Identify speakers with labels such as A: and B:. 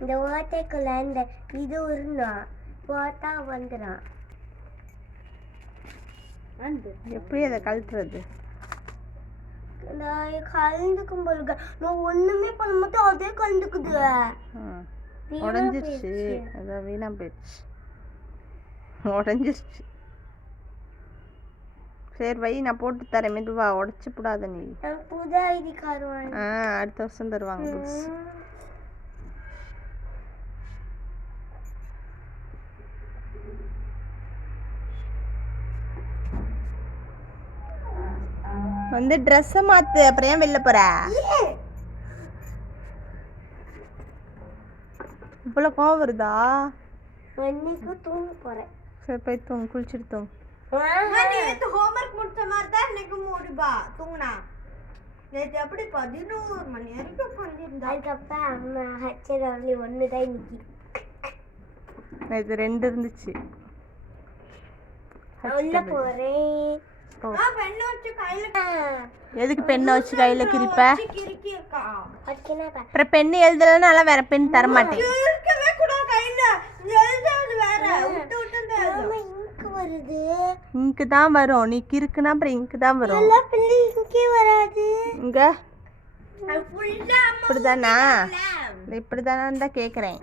A: இந்த ஓட்டைக்குள்ள இந்த இது உருணும் போட்டா வந்துடும்
B: எப்படி அதை கழட்டுறது?
A: நான் கலந்துக்கும் போலுங்க நான் ஒண்ணுமே பண்ண மாட்டேன் அதே கலந்துக்குது
B: உடஞ்சிருச்சு. அதான் வீணா போயிடுச்சு. உடஞ்சிருச்சு. சரி வை நான் போட்டு தரேன். மெதுவா உடச்சி போடாத நீ.
A: புது ஐடி கார்டு
B: ஆ அடுத்த வருஷம் தருவாங்க புதுசு. வந்து ட்ரெஸ்ஸை மாத்து. அப்புறம் ஏன் வெளில போற? இவ்வளோ கோவம் வருதா?
A: இன்னைக்கு தூங்க போறேன்.
B: சரி போய் தூங்கு குளிச்சுட்டு தூங்கு.
C: நேத்து ஹோம்ஒர்க் முடிச்ச மாதிரி தான் இன்னைக்கு முடிப்பா தூங்குனா. நேத்து எப்படி பதினோரு மணி வரைக்கும் பண்ணியிருந்தா
A: அதுக்கப்புறம் அம்மா ஹச்சர் ஒன்லி ஒன்று தான் இன்னைக்கு.
B: இது ரெண்டு இருந்துச்சு.
A: உள்ள போறேன்.
B: எதுக்கு பெண்ணை வச்சு கையில கிரிப்ப அப்புறம் பெண்ணு எழுதலைன்னா வேற பெண் தர மாட்டேன்.
A: இங்கு வருது.
B: இங்கு தான் வரும். நீ கிறுக்குனா அப்புறம் இங்கு தான் வரும்.
A: இங்கே
B: இப்படிதானா? இப்படிதானு தான் கேக்குறேன்.